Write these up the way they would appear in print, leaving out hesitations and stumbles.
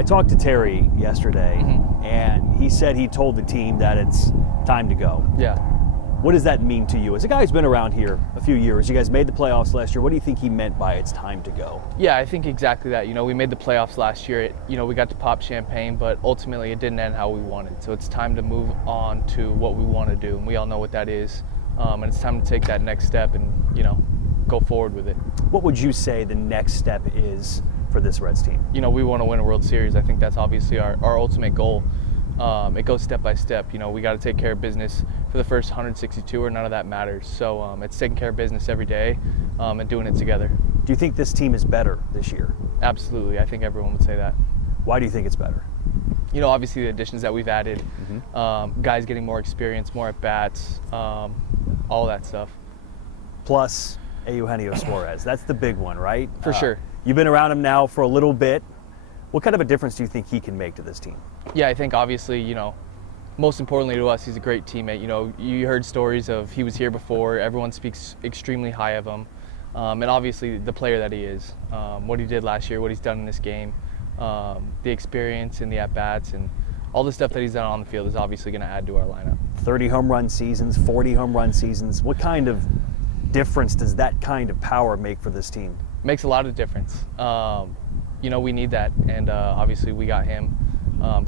I talked to Terry yesterday, and he said he told the team that it's time to go. Yeah. What does that mean to you? As a guy who's been around here a few years, you guys made the playoffs last year. What do you think he meant by it's time to go? Yeah, I think exactly that. We made the playoffs last year. We got to pop champagne, but ultimately it didn't end how we wanted. So it's time to move on to what we want to do, and we all know what that is. And it's time to take that next step and, go forward with it. What would you say the next step is for this Reds team? We want to win a World Series. I think that's obviously our ultimate goal. It goes step by step. We got to take care of business for the first 162, or none of that matters. So it's taking care of business every day and doing it together. Do you think this team is better this year? Absolutely. I think everyone would say that. Why do you think it's better? Obviously the additions that we've added, guys getting more experience, more at-bats, all that stuff. Plus Eugenio Suarez. That's the big one, right? For sure. You've been around him now for a little bit. What kind of a difference do you think he can make to this team? Yeah, I think obviously, most importantly to us, he's a great teammate. You heard stories of he was here before. Everyone speaks extremely high of him. And obviously the player that he is, what he did last year, what he's done in this game, the experience and the at-bats and all the stuff that he's done on the field is obviously going to add to our lineup. 30 home run seasons, 40 home run seasons. What kind of difference does that kind of power make for this team? Makes a lot of difference. We need that, and obviously we got him.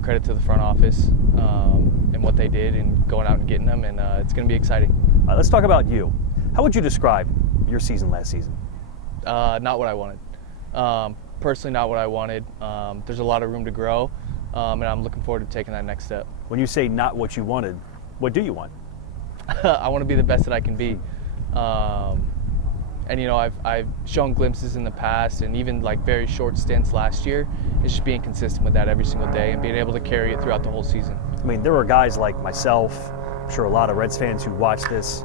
Credit to the front office and what they did and going out and getting them, and it's going to be exciting. Let's talk about you. How would you describe your season last season? Not what I wanted. Personally, not what I wanted. There's a lot of room to grow, and I'm looking forward to taking that next step. When you say not what you wanted, what do you want? I want to be the best that I can be. And I've shown glimpses in the past, and even like very short stints last year. It's just being consistent with that every single day and being able to carry it throughout the whole season. I mean, there are guys like myself, I'm sure a lot of Reds fans who watch this,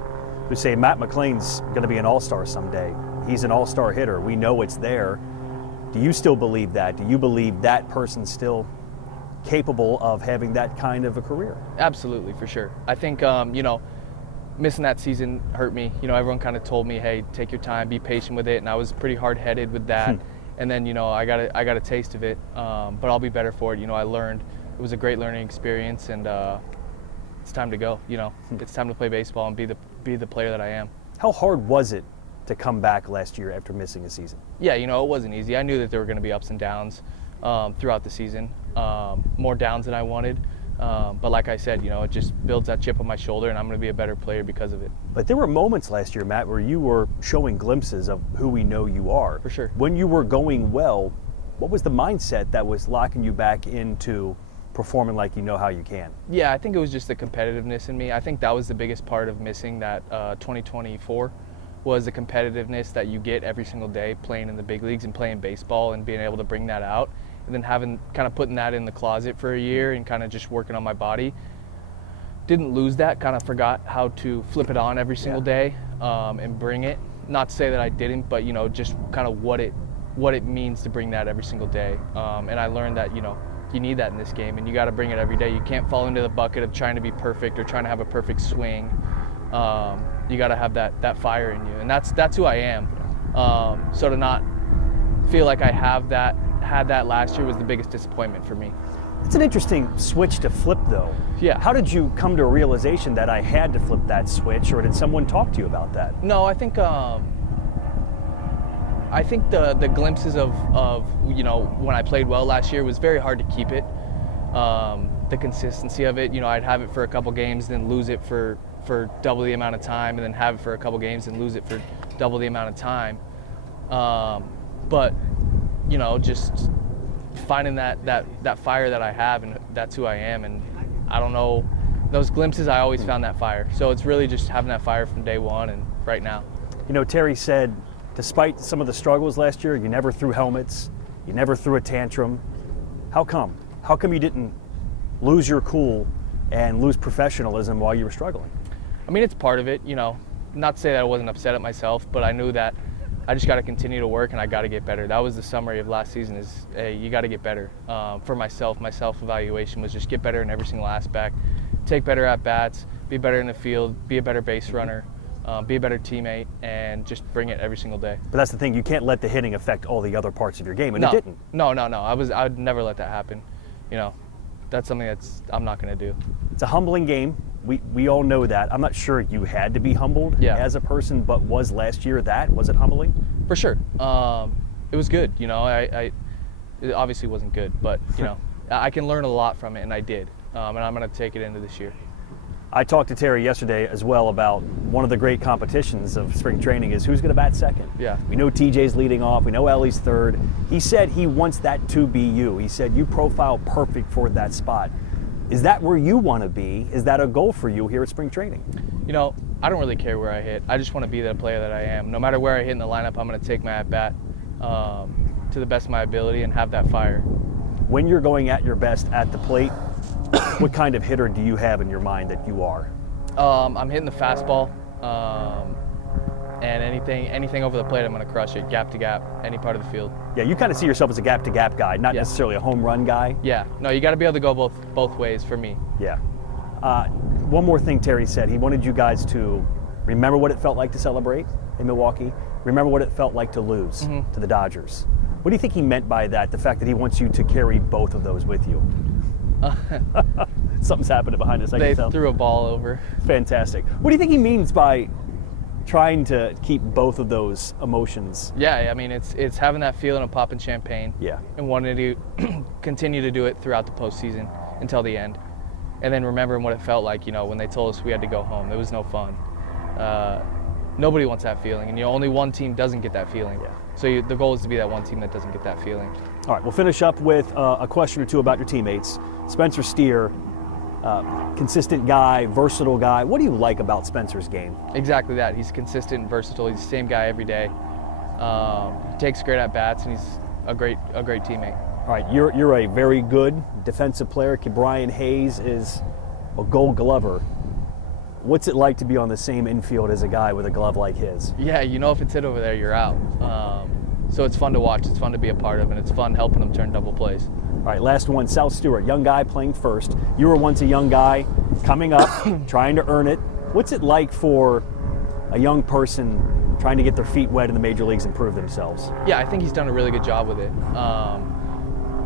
who say Matt McLain's going to be an all-star someday. He's an all-star hitter. We know it's there. Do you still believe that? Do you believe that person's still capable of having that kind of a career? Absolutely, for sure. I think, missing that season hurt me. Everyone kind of told me, hey, take your time, be patient with it, and I was pretty hard-headed with that. And then, I got a taste of it, but I'll be better for it. I learned. It was a great learning experience, and it's time to go. It's time to play baseball and be the player that I am. How hard was it to come back last year after missing a season? Yeah, it wasn't easy. I knew that there were going to be ups and downs throughout the season, more downs than I wanted. But like I said, it just builds that chip on my shoulder, and I'm going to be a better player because of it. But there were moments last year, Matt, where you were showing glimpses of who we know you are. For sure. When you were going well, what was the mindset that was locking you back into performing like you know how you can? Yeah, I think it was just the competitiveness in me. I think that was the biggest part of missing that 2024 was the competitiveness that you get every single day playing in the big leagues and playing baseball and being able to bring that out. And then putting that in the closet for a year and kind of just working on my body. Didn't lose that, kind of forgot how to flip it on every single day and bring it. Not to say that I didn't, but just kind of what it means to bring that every single day. And I learned that you need that in this game, and you got to bring it every day. You can't fall into the bucket of trying to be perfect or trying to have a perfect swing. You got to have that fire in you, and that's who I am. So to not feel like I had that last year was the biggest disappointment for me. It's an interesting switch to flip, though. Yeah. How did you come to a realization that I had to flip that switch, or did someone talk to you about that? No, I think the glimpses of when I played well last year was very hard to keep it. The consistency of it, I'd have it for a couple games, then lose it for double the amount of time, and then have it for a couple games and lose it for double the amount of time. But just finding that fire that I have, and that's who I am. And I don't know, those glimpses, I always found that fire. So it's really just having that fire from day one and right now. Terry said, despite some of the struggles last year, you never threw helmets, you never threw a tantrum. How come? How come you didn't lose your cool and lose professionalism while you were struggling? I mean, it's part of it, Not to say that I wasn't upset at myself, but I knew that I just got to continue to work and I got to get better. That was the summary of last season is, hey, you got to get better. For myself, my self-evaluation was just get better in every single aspect, take better at-bats, be better in the field, be a better base runner, be a better teammate, and just bring it every single day. But that's the thing, you can't let the hitting affect all the other parts of your game, and No, it didn't. no. I'd never let that happen. That's something I'm not going to do. It's a humbling game. We all know that. I'm not sure you had to be humbled as a person, but was last year that? Was it humbling? For sure. It was good. It obviously wasn't good, but I can learn a lot from it, and I did. And I'm going to take it into this year. I talked to Terry yesterday as well about one of the great competitions of spring training is who's going to bat second. Yeah. We know TJ's leading off. We know Ellie's third. He said he wants that to be you. He said you profile perfect for that spot. Is that where you want to be? Is that a goal for you here at spring training? I don't really care where I hit. I just want to be the player that I am. No matter where I hit in the lineup, I'm going to take my at-bat to the best of my ability and have that fire. When you're going at your best at the plate, what kind of hitter do you have in your mind that you are? I'm hitting the fastball, and anything over the plate, I'm going to crush it, gap to gap, any part of the field. Yeah, you kind of see yourself as a gap-to-gap guy, not necessarily a home run guy. Yeah, no, you got to be able to go both ways for me. Yeah. One more thing Terry said, he wanted you guys to remember what it felt like to celebrate in Milwaukee, remember what it felt like to lose to the Dodgers. What do you think he meant by that, the fact that he wants you to carry both of those with you? Something's happening behind us, I can tell. They threw a ball over. Fantastic. What do you think he means by trying to keep both of those emotions? Yeah, I mean, it's having that feeling of popping champagne. Yeah. And wanting to continue to do it throughout the postseason until the end. And then remembering what it felt like, when they told us we had to go home. It was no fun. Nobody wants that feeling, and only one team doesn't get that feeling. Yeah. So the goal is to be that one team that doesn't get that feeling. All right, we'll finish up with a question or two about your teammates. Spencer Steer, consistent guy, versatile guy. What do you like about Spencer's game? Exactly that. He's consistent and versatile. He's the same guy every day. He takes great at bats, and he's a great teammate. All right, you're a very good defensive player. Brian Hayes is a Gold Glover. What's it like to be on the same infield as a guy with a glove like his? Yeah, if it's hit over there, you're out. So it's fun to watch. It's fun to be a part of, and it's fun helping them turn double plays. All right, last one, South Stewart, young guy playing first. You were once a young guy coming up, trying to earn it. What's it like for a young person trying to get their feet wet in the major leagues and prove themselves? Yeah, I think he's done a really good job with it.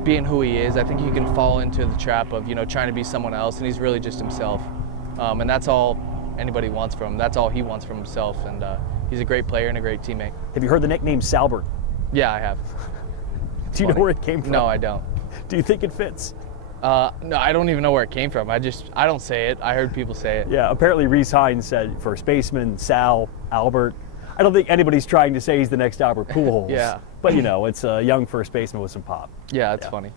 Being who he is, I think he can fall into the trap of, trying to be someone else, and he's really just himself. And that's all anybody wants from him. That's all he wants from himself, and he's a great player and a great teammate. Have you heard the nickname Salbert? Yeah, I have. Do you know where it came from? No, I don't. Do you think it fits? No, I don't even know where it came from. I don't say it. I heard people say it. Yeah, apparently Reese Hines said first baseman, Sal, Albert. I don't think anybody's trying to say he's the next Albert Pujols. Yeah. But, it's a young first baseman with some pop. Yeah, it's funny.